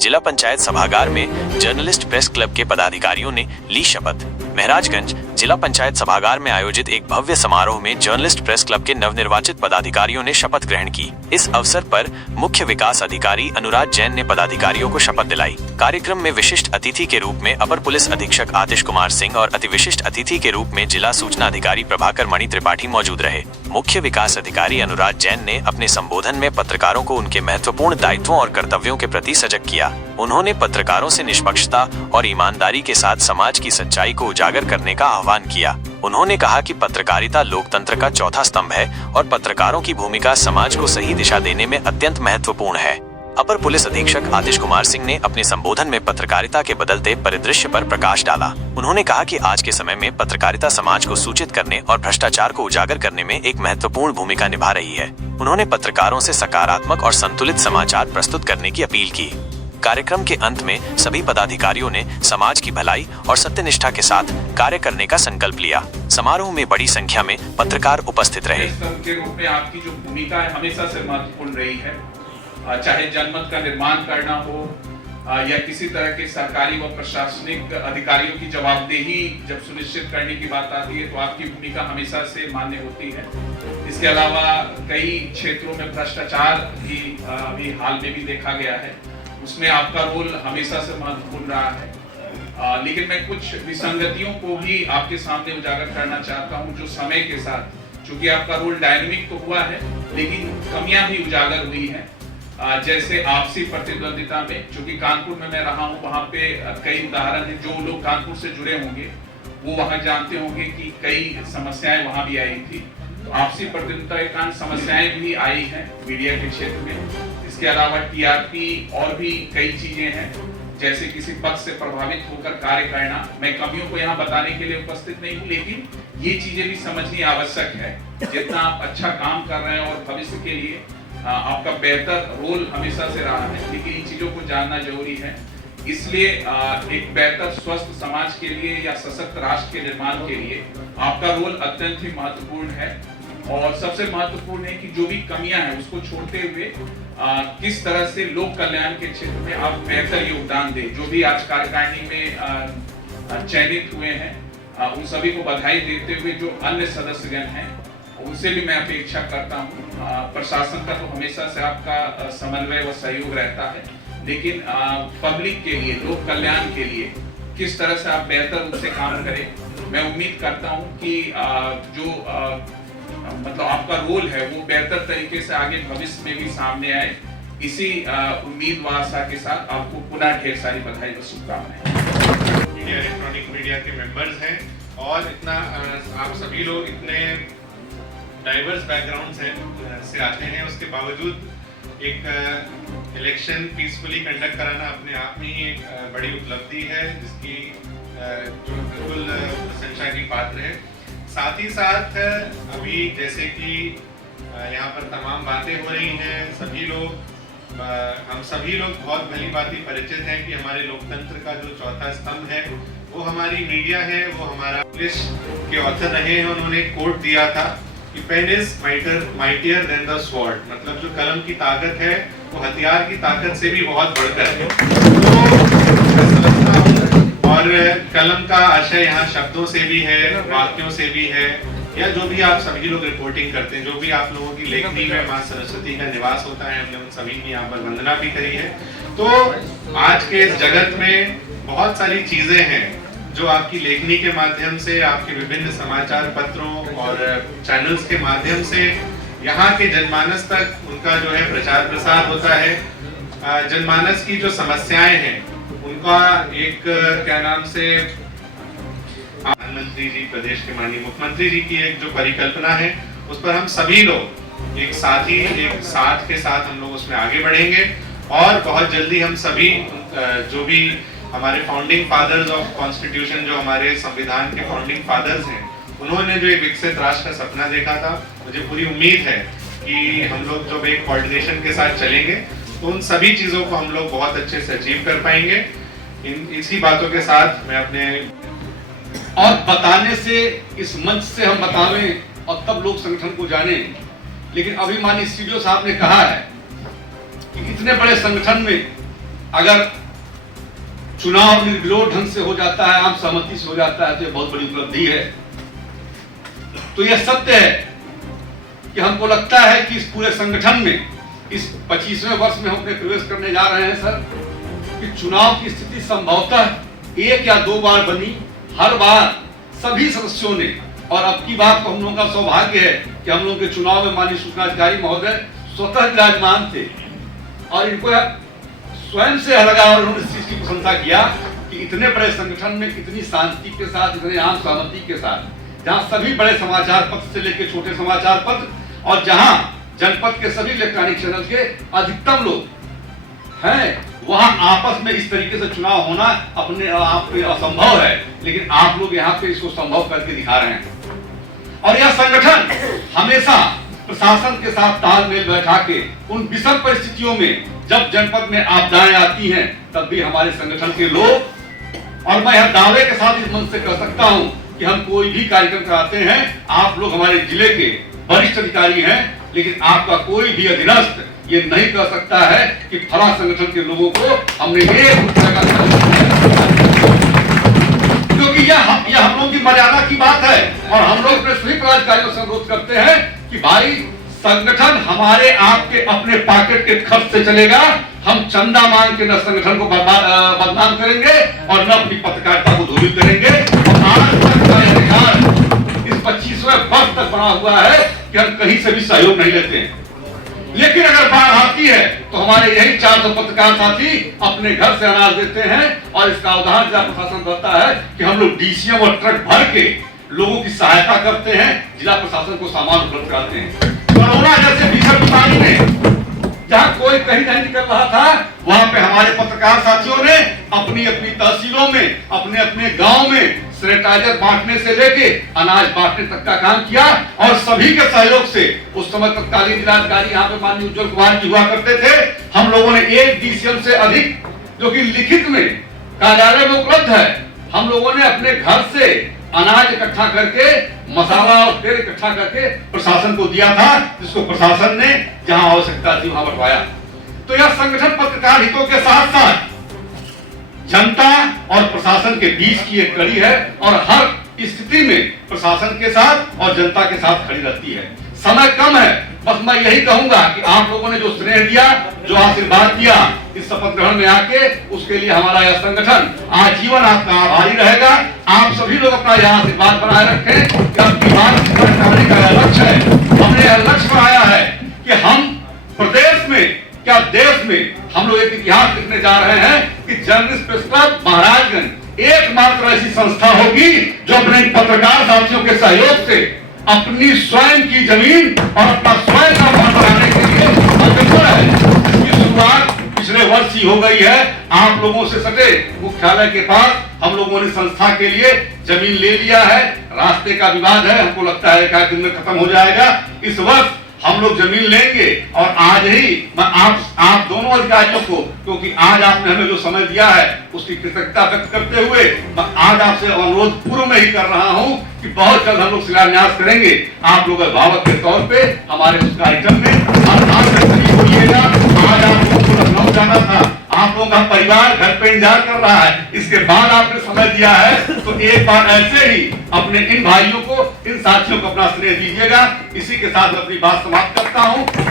जिला पंचायत सभागार में जर्नलिस्ट प्रेस क्लब के पदाधिकारियों ने ली शपथ। महराजगंज जिला पंचायत सभागार में आयोजित एक भव्य समारोह में जर्नलिस्ट प्रेस क्लब के नवनिर्वाचित पदाधिकारियों ने शपथ ग्रहण की। इस अवसर पर मुख्य विकास अधिकारी अनुराग जैन ने पदाधिकारियों को शपथ दिलाई। कार्यक्रम में विशिष्ट अतिथि के रूप में अपर पुलिस अधीक्षक आतिश कुमार सिंह और अति विशिष्ट अतिथि के रूप में जिला सूचना अधिकारी प्रभाकर मणि त्रिपाठी मौजूद रहे। मुख्य विकास अधिकारी अनुराग जैन ने अपने संबोधन में पत्रकारों को उनके महत्वपूर्ण दायित्वों और कर्तव्यों के प्रति सजग किया। उन्होंने पत्रकारों से निष्पक्षता और ईमानदारी के साथ समाज की सच्चाई को उजागर करने का आह्वान किया। उन्होंने कहा कि पत्रकारिता लोकतंत्र का चौथा स्तंभ है और पत्रकारों की भूमिका समाज को सही दिशा देने में अत्यंत महत्वपूर्ण है। अपर पुलिस अधीक्षक आतिश कुमार सिंह ने अपने संबोधन में पत्रकारिता के बदलते परिदृश्य पर प्रकाश डाला। उन्होंने कहा कि आज के समय में पत्रकारिता समाज को सूचित करने और भ्रष्टाचार को उजागर करने में एक महत्वपूर्ण भूमिका निभा रही है। उन्होंने पत्रकारों से सकारात्मक और संतुलित समाचार प्रस्तुत करने की अपील की। कार्यक्रम के अंत में सभी पदाधिकारियों ने समाज की भलाई और सत्यनिष्ठा के साथ कार्य करने का संकल्प लिया। समारोह में बड़ी संख्या में पत्रकार उपस्थित रहे। के रूप में आपकी जो भूमिका है हमेशा से महत्वपूर्ण रही है, चाहे जनमत का निर्माण करना हो या किसी तरह के सरकारी व प्रशासनिक अधिकारियों की जवाबदेही जब सुनिश्चित करने की बात आती है तो आपकी भूमिका हमेशा से मान्य होती है। इसके अलावा कई क्षेत्रों में भ्रष्टाचार भी अभी हाल में भी देखा गया है, उसमें आपका रोल हमेशा से महत्वपूर्ण रहा है। लेकिन मैं कुछ विसंगतियों को भी आपके सामने उजागर करना चाहता हूं जो समय के साथ, चूंकि आपका रोल डायनामिक तो हुआ है लेकिन कमियां भी उजागर हुई हैं। जैसे आपसी प्रतिद्वंदिता में, चूंकि कानपुर में मैं रहा हूं, वहां पे कई उदाहरण हैं। जो लोग कानपुर से जुड़े होंगे वो वहां जानते होंगे कि कई समस्याएं वहां भी आई थी। तो आपसी प्रतिद्वंदिता के कारण समस्याएं भी आई हैं मीडिया के क्षेत्र में। इसके अलावा टीआरपी और भी कई चीजें हैं, जैसे किसी पक्ष से प्रभावित होकर कार्य करना। मैं कमियों को यहाँ बताने के लिए उपस्थित नहीं हूँ, लेकिन ये चीजें भी समझनी आवश्यक है। जितना आप अच्छा काम कर रहे हैं और भविष्य के लिए आपका बेहतर रोल हमेशा से रहा है, लेकिन इन चीजों को जानना जरूरी है। इसलिए एक बेहतर स्वस्थ समाज के लिए या सशक्त राष्ट्र के निर्माण के लिए आपका रोल अत्यंत ही महत्वपूर्ण है। और सबसे महत्वपूर्ण है कि जो भी कमियां हैं उसको छोड़ते हुए किस तरह से लोक कल्याण के क्षेत्र में आप बेहतर योगदान दें। जो भी आज कार्यकारिणी में चयनित हुए हैं उन सभी को बधाई देते हुए जो अन्य सदस्यगण हैं उनसे भी मैं अपेक्षा करता हूँ। प्रशासन का तो हमेशा से आपका समन्वय व सहयोग रहता है, लेकिन पब्लिक के लिए, लोक कल्याण के लिए किस तरह से आप बेहतर रूप से काम करें। मैं उम्मीद करता हूँ कि जो मतलब आपका रोल है वो बेहतर तरीके से आगे भविष्य में भी सामने आए। इसी उम्मीद व आशा के साथ आपको पुनः ढेर सारी बधाई व शुभकामनाएं। इलेक्ट्रॉनिक मीडिया के मेंबर्स हैं और इतना आप सभी लोग इतने डाइवर्स बैकग्राउंड से आते हैं, उसके बावजूद एक इलेक्शन पीसफुली कंडक्ट कराना अपने आप में ही एक बड़ी उपलब्धि है, जिसकी जो बिल्कुल प्रशंसा की पात्र है। साथ ही साथ अभी जैसे कि यहाँ पर तमाम बातें हो रही हैं, हम सभी लोग बहुत भली भांति परिचित हैं कि हमारे लोकतंत्र का जो चौथा स्तंभ है वो हमारी मीडिया है। वो हमारा इंग्लिश के ऑथर रहे हैं, उन्होंने कोट दिया था कि pen is mightier than the sword, मतलब जो कलम की ताकत है वो हथियार की ताकत से भी बहुत बढ़कर है। तो और कलम का आशय यहाँ शब्दों से भी है, वाक्यों से भी है, या जो भी आप सभी लोग रिपोर्टिंग करते हैं, जो भी आप लोगों की लेखनी में माँ सरस्वती का निवास होता है, हमने उन सभी की यहाँ पर वंदना भी करी है। तो आज के इस जगत में बहुत सारी चीजें हैं जो आपकी लेखनी के माध्यम से, आपके विभिन्न समाचार पत्रों और चैनल्स के माध्यम से यहाँ के जनमानस तक उनका जो है प्रचार प्रसार होता है। जनमानस की जो समस्याएं हैं उनका एक क्या नाम से प्रधानमंत्री जी, प्रदेश के माननीय मुख्यमंत्री जी की एक जो परिकल्पना है उस पर हम सभी लोग एक साथ के साथ हम लोग उसमें आगे बढ़ेंगे। और बहुत जल्दी हम सभी जो भी हमारे फाउंडिंग फादर्स ऑफ कॉन्स्टिट्यूशन, जो हमारे संविधान के फाउंडिंग फादर्स हैं, उन्होंने जो एक विकसित राष्ट्र का सपना देखा था, मुझे पूरी उम्मीद है कि हम लोग जब एक कोऑर्डिनेशन के साथ चलेंगे तो उन सभी चीजों को हम लोग बहुत अच्छे से अचीव कर पाएंगे। इसी बातों के साथ मैं अपने और बताने से, इस मंच से हम बतावें और तब लोग संगठन को जाने। लेकिन अभी माननीय सीडीओ साहब ने कहा है कि इतने बड़े संगठन में अगर चुनाव निर्विरोध ढंग से हो जाता है, आम सहमति से हो जाता है, तो यह बहुत बड़ी उपलब्धि है। तो यह सत्य है कि हमको लगता है कि इस पूरे संगठन में इस 25वें वर्ष में हम अपने प्रवेश करने जा रहे हैं सर, कि चुनाव की स्थिति संभवतः 1 या 2 बार बनी। हर बार सभी सदस्यों ने, और अब की बात तो हम लोगों का सौभाग्य है कि हम लोगों के चुनाव में माननीय सूचना अधिकारी महोदय स्वतः विराजमान थे और इनको स्वयं से लगा और उन्होंने इस चीज की प्रशंसा किया कि इतने बड़े संगठन में इतनी शांति के साथ, इतने आम सहमति के साथ, जहां सभी बड़े समाचार पत्र से लेकर छोटे समाचार पत्र और जहां जनपद के सभी इलेक्ट्रॉनिक चैनल के अधिकतम लोग हैं, वहां आपस में इस तरीके से चुनाव होना अपने आप पे असंभव है, लेकिन आप लोग यहाँ पे इसको संभव करके दिखा रहे हैं। और यह संगठन हमेशा प्रशासन के साथ तालमेल बैठा के उन विषम परिस्थितियों में, जब जनपद में आपदाएं आती हैं, तब भी हमारे संगठन के लोग, और मैं यह दावे के साथ इस मंच से कह सकता हूं कि हम कोई भी कार्यक्रम कराते हैं, आप लोग हमारे जिले के वरिष्ठ अधिकारी हैं, लेकिन आपका कोई भी अधीनस्थ ये नहीं कह सकता है कि फला संगठन के लोगों को हमने ₹1 का सहयोग किया, क्योंकि यह हम लोगों की मर्यादा की बात है। और हम लोग अपने सभी पदाधिकारियों से अनुरोध करते हैं कि भाई, संगठन हमारे आपके अपने पॉकेट के खर्च से चलेगा। हम चंदा मांग के न संगठन को बदनाम करेंगे और न अपनी पत्रकारिता को धूमिल करेंगे। और आज तक का अधिकार इस 25वें वर्ष तक बना हुआ है कि हम कहीं से भी सहयोग नहीं लेते हैं, लेकिन अगर बाढ़ आती है तो हमारे यही 400 पत्रकार साथी अपने घर से अनाज देते हैं। और इसका उदाहरण जिला प्रशासन करता है कि हम लोग डीसीएम और ट्रक भर के लोगों की सहायता करते हैं, जिला प्रशासन को सामान उपलब्ध कराते हैं। कोरोना जैसे भीषण बीमारी में जहां कोई कहीं नहीं निकल रहा था, वहां पे हमारे पत्रकार साथियों ने अपनी अपनी तहसीलों में, अपने अपने गांव में सैनिटाइजर बांटने से लेके अनाज बांटने तक का काम किया। और सभी के सहयोग से उस समय तत्कालीन जिलाधिकारी यहाँ पे माननीय उज्जवल कुमार जी हुआ करते थे, हम लोगों ने 1 डीसीएम से अधिक, जो कि लिखित में कार्यालय में उपलब्ध है, हम लोगों ने अपने घर से अनाज इकट्ठा करके, मसाला और तेल इकट्ठा करके प्रशासन को दिया था, जिसको प्रशासन ने जहां आवश्यकता थी वहां बंटवाया। तो यह संगठन पत्रकार हितों के साथ साथ जनता और प्रशासन के बीच की एक कड़ी है और हर स्थिति में प्रशासन के साथ और जनता के साथ खड़ी रहती है। समय कम है, बस मैं यही कहूंगा कि आप लोगों ने जो स्नेह दिया, जो आशीर्वाद दिया इस शपथ ग्रहण में आके, उसके लिए हमारा यह संगठन आजीवन आपका आभारी रहेगा। आप सभी लोग अपना यह आशीर्वाद बनाए रखें कि आपकी बात करने का यह लक्ष्य है। हमने यह लक्ष्य बनाया है कि हम प्रदेश में, क्या देश में, हम लोग एक इतिहास लिखने जा रहे हैं कि जर्नलिस्ट प्रेस क्लब महाराजगंज एकमात्र ऐसी संस्था होगी जो अपने पत्रकार साथियों के सहयोग से अपनी स्वयं की जमीन और अपना स्वयं का घर बनाने के लिए अग्रसर है। इसकी शुरुआत पिछले वर्ष ही हो गई है। आप लोगों से सटे मुख्यालय के पास हम लोगों ने संस्था के लिए जमीन ले लिया है। रास्ते का विवाद है, हमको लगता है 1 दिन में खत्म हो जाएगा। इस वर्ष हम लोग जमीन लेंगे और आज ही मैं आप दोनों अधिकारियों को, क्योंकि आज आपने हमें जो समय दिया है उसकी कृतज्ञता व्यक्त करते हुए मैं आज आपसे अनुरोध पूर्व में ही कर रहा हूं कि बहुत जल्द हम लोग शिलान्यास करेंगे। आप लोग अभिभावक के तौर पे हमारे उस कार्यक्रम में आप शरीक होइएगा। आज आप लोगों को लखनऊ जाना था, आप लोगों का परिवार घर पे इंतजार कर रहा है, इसके बाद आपने समय दिया है, तो एक बार ऐसे ही अपने इन भाइयों को, इन साथियों को अपना स्नेह दीजिएगा। इसी के साथ अपनी बात समाप्त करता हूं।